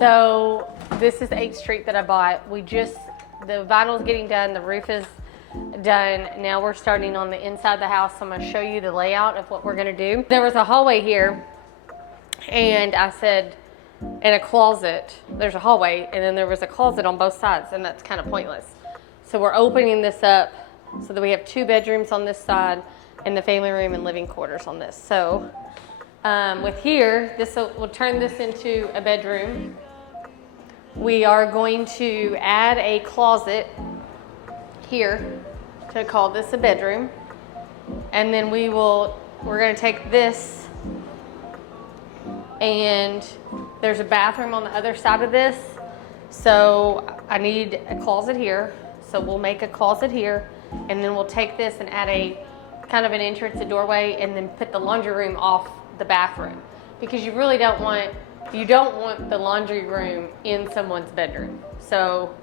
So this is 8th Street that I bought. The vinyl's getting done, the roof is done. Now we're starting on the inside of the house. So I'm gonna show you the layout of what we're gonna do. There was a hallway here, and I said, and a closet. There's a hallway, and then there was a closet on both sides, and that's kind of pointless. So we're opening this up so that we have 2 bedrooms on this side and the family room and living quarters on this. So with here, we'll turn this into a bedroom. We are going to add a closet here to call this a bedroom. And then we're going to take this, and there's a bathroom on the other side of this. So I need a closet here. So we'll make a closet here, and then we'll take this and add a kind of an entrance, a doorway, and then put the laundry room off the bathroom, because you really don't want the laundry room in someone's bedroom. So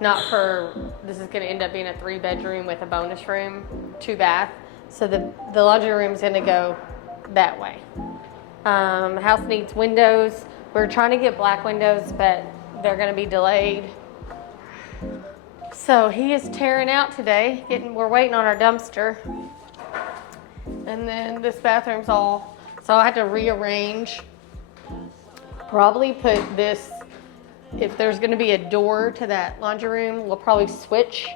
this is going to end up being a 3-bedroom with a bonus room, 2 bath. So the laundry room is going to go that way. The house needs windows. We're trying to get black windows, but they're going to be delayed. So he is tearing out today. We're waiting on our dumpster. And then this bathroom's all, so I had to rearrange. Probably put this, if there's gonna be a door to that laundry room, we'll probably switch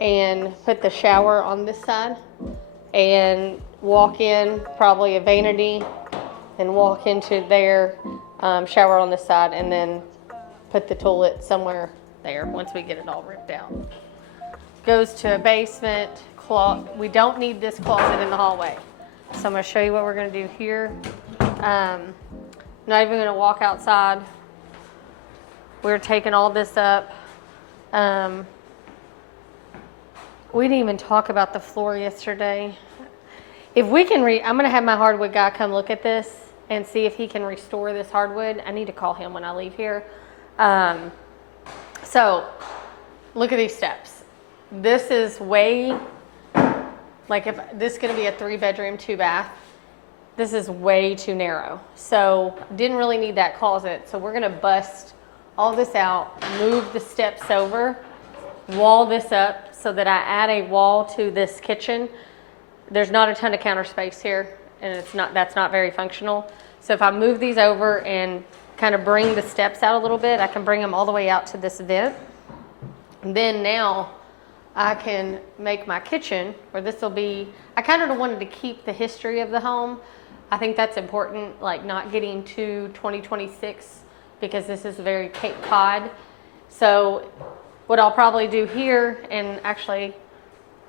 and put the shower on this side and walk in, probably a vanity, and walk into their shower on this side, and then put the toilet somewhere there once we get it all ripped out. Goes to a basement. We don't need this closet in the hallway. So I'm gonna show you what we're gonna do here. Not even gonna walk outside. We're taking all this up. We didn't even talk about the floor yesterday. If we can I'm gonna have my hardwood guy come look at this and see if he can restore this hardwood. I need to call him when I leave here. So look at these steps. This is if this is gonna be a 3-bedroom, 2 bath, this is way too narrow. So didn't really need that closet. So we're gonna bust all this out, move the steps over, wall this up so that I add a wall to this kitchen. There's not a ton of counter space here, and that's not very functional. So if I move these over and kind of bring the steps out a little bit, I can bring them all the way out to this vent. And then now I can make my kitchen, or this will be, I kind of wanted to keep the history of the home. I think that's important, like not getting to 2026, because this is very Cape Cod. So what I'll probably do here, and actually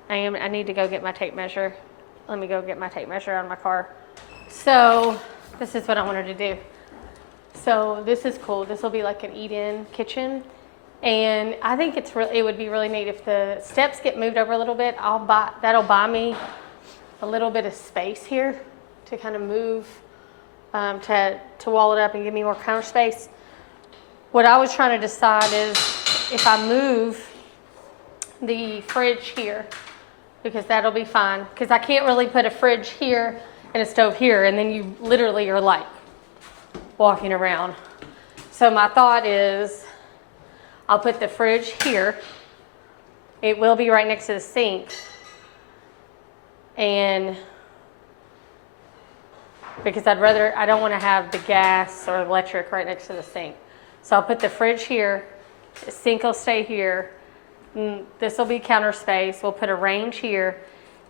I need to go get my tape measure. Let me go get my tape measure out of my car. So this is what I wanted to do. So this is cool. This will be like an eat-in kitchen. And I think it would be really neat if the steps get moved over a little bit. That'll buy me a little bit of space here to kind of move, to wall it up and give me more counter space. What I was trying to decide is if I move the fridge here, because that'll be fine, because I can't really put a fridge here and a stove here, and then you literally are like walking around. So my thought is I'll put the fridge here. It will be right next to the sink. And because I don't want to have the gas or electric right next to the sink. So I'll put the fridge here, the sink will stay here. This will be counter space. We'll put a range here,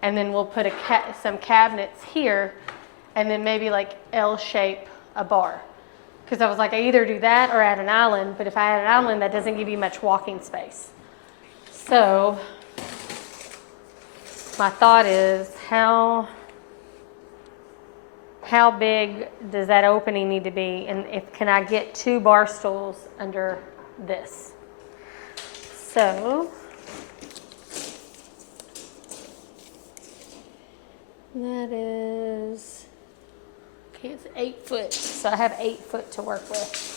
and then we'll put some cabinets here, and then maybe like L-shape a bar. Because I was like, I either do that or add an island, but if I add an island, that doesn't give you much walking space. So my thought is, how big does that opening need to be? And can I get 2 bar stools under this? So that is, okay, it's 8 foot. So I have 8 foot to work with.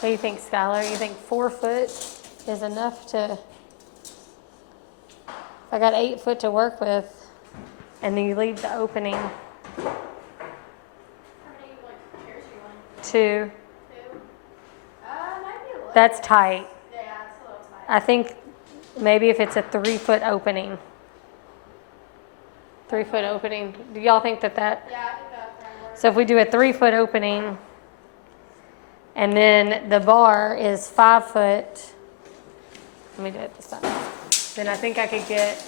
What do you think, Skylar? You think 4 foot is enough to I got 8 foot to work with, and then you leave the opening. How many like chairs you want? 2. 2? Might be a little. That's tight. Yeah, it's a little tight. I think maybe if it's a 3 foot opening. 3 foot opening. Do y'all think that? Yeah, I think that framework. So if we do a 3 foot opening, and then the bar is 5 foot. Let me do it this time. Then I think I could get.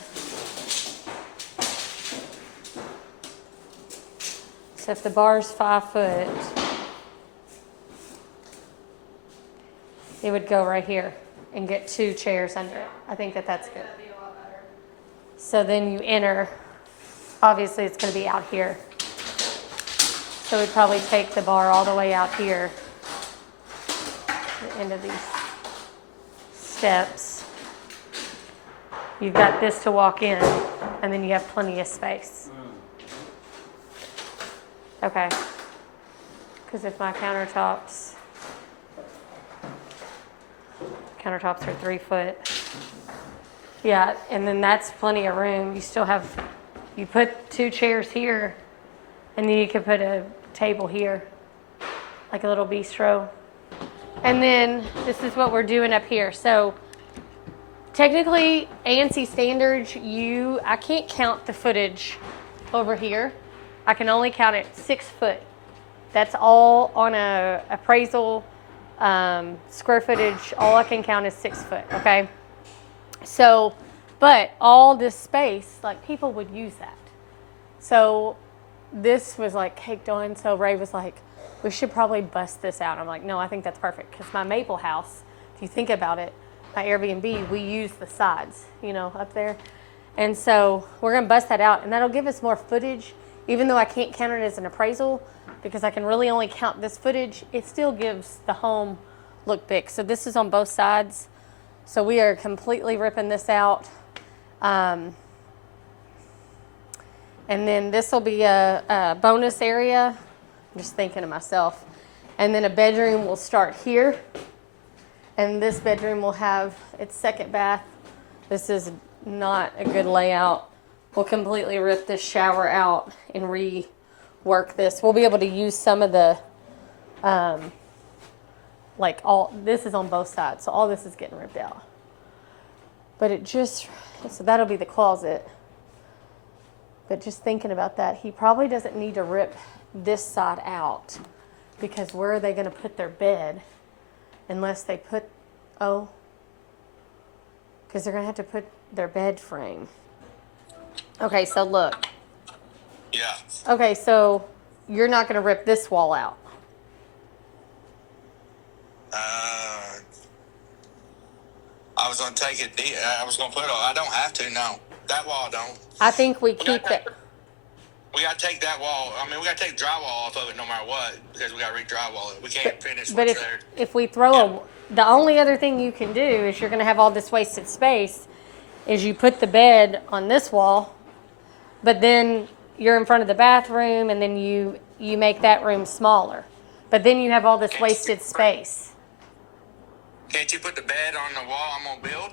So if the bar's 5 foot, it would go right here and get 2 chairs under it. I think that that's good. That'd be a lot better. So then you enter, obviously it's going to be out here. So we'd probably take the bar all the way out here, the end of these steps. You've got this to walk in, and then you have plenty of space. Okay. Because if my countertops are 3 foot. Yeah, and then that's plenty of room. You still have, you put 2 chairs here, and then you could put a table here, like a little bistro. And then this is what we're doing up here. So technically, ANC standards, I can't count the footage over here. I can only count it 6 foot. That's all on a appraisal, square footage. All I can count is 6 foot, okay? So, but all this space, like people would use that. So this was like caked on. So Ray was like, we should probably bust this out. I'm like, no, I think that's perfect. Because my Maple house, if you think about it, my Airbnb, we use the sides, up there. And so we're going to bust that out. And that'll give us more footage. Even though I can't count it as an appraisal, because I can really only count this footage, it still gives the home look big. So this is on both sides. So we are completely ripping this out. And then this will be a bonus area. I'm just thinking to myself. And then a bedroom will start here. And this bedroom will have its second bath. This is not a good layout. We'll completely rip this shower out and rework this. We'll be able to use some of the, this is on both sides. So all this is getting ripped out. But so that'll be the closet. But just thinking about that, he probably doesn't need to rip this side out, because where are they going to put their bed unless they put, because they're going to have to put their bed frame. Okay, so look. Yeah. Okay, so you're not going to rip this wall out. I was going to take it. I was going to put it. I don't have to. No, that wall I don't. I think we keep it. We got to take that wall. I mean, we got to take drywall off of it no matter what, because we got to re-drywall it. We can't finish But what's there. if we throw the only other thing you can do is you're going to have all this wasted space, is you put the bed on this wall, but then you're in front of the bathroom, and then you make that room smaller. But then you have all this wasted space. Can't you put the bed on the wall I'm going to build,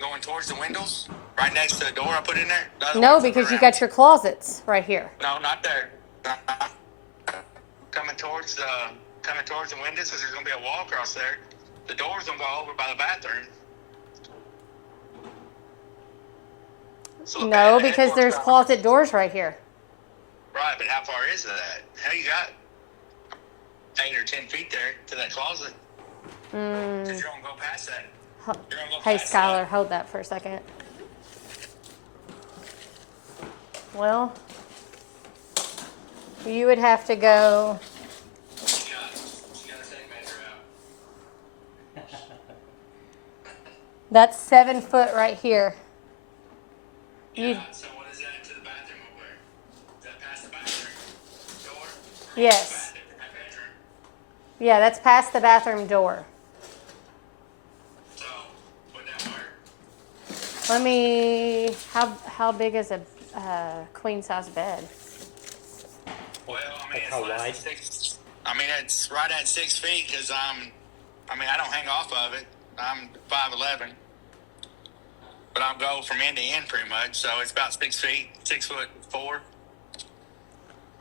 going towards the windows, right next to the door I put in there? No, because you got your closets right here. No, not there. Coming towards the windows, because there's going to be a wall across there. The door's going to go over by the bathroom. So No, because there's closet doors right here. Right, but how far is that? How you got 8 or 10 feet there to that closet? Because you're going to go past that. Hey, Skylar, hold that for a second. Well, you would have to go. She got a tape measure out. That's 7 foot right here. Yeah, so what is that to the bathroom over there? Is that past the bathroom door? Yes. Yeah, that's past the bathroom door. So, would that work? Let me. How big is a queen size bed? Well, I mean, How wide? It's right at 6 feet, because I don't hang off of it. I'm 5'11". But I'll go from end to end pretty much. So it's about 6 feet, 6'4".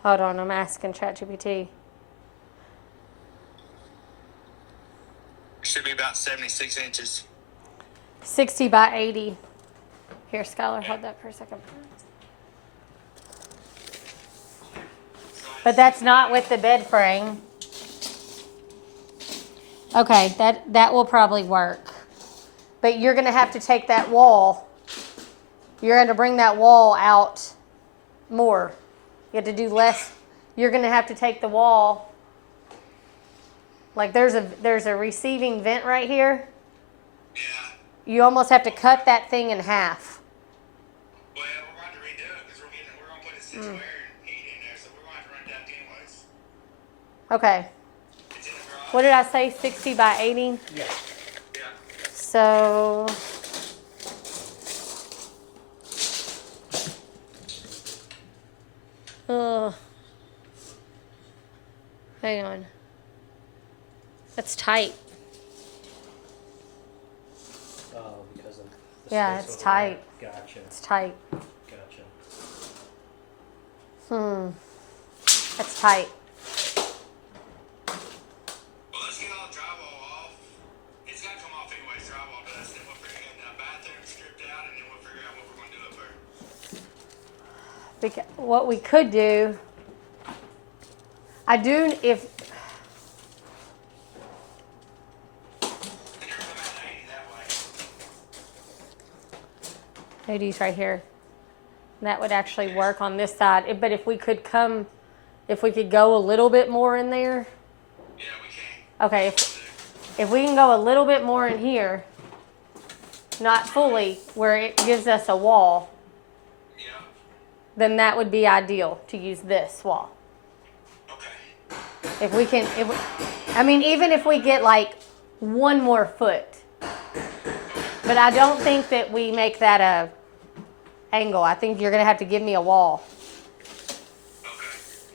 Hold on, I'm asking ChatGPT. Should be about 76 inches. 60 by 80. Here, Skylar, hold that for a second. But that's not with the bed frame. Okay, that will probably work. But you're going to have to take that wall. You're going to bring that wall out more. You have to do less. You're going to have to take the wall. Like there's a receiving vent right here. Yeah. You almost have to cut that thing in half. Well, we're going to redo it because we're going to put a 6 square heat in there, so we're going to have to run it down anyways. Okay. It's in the garage. What did I say? 60 by 80? Yeah. Yeah. So hang on. That's tight. Oh, because of the Yeah, space it's over tight. there. Gotcha. It's tight. Gotcha. That's tight. Well, let's get all the drywall off. It's got to come off anyways, drywall does. Then we'll figure out the bathroom stripped out, and then we'll figure out what we're going to do up there. What we could do, I do if And you're coming at 80 that way. 80's right here. That would actually work on this side. But if we could go a little bit more in there. Yeah, we can. Okay, if we can go a little bit more in here, not fully, where it gives us a wall, Yeah. then that would be ideal to use this wall. Okay. If we can, even if we get like one more foot. But I don't think that we make that a angle. I think you're gonna have to give me a wall.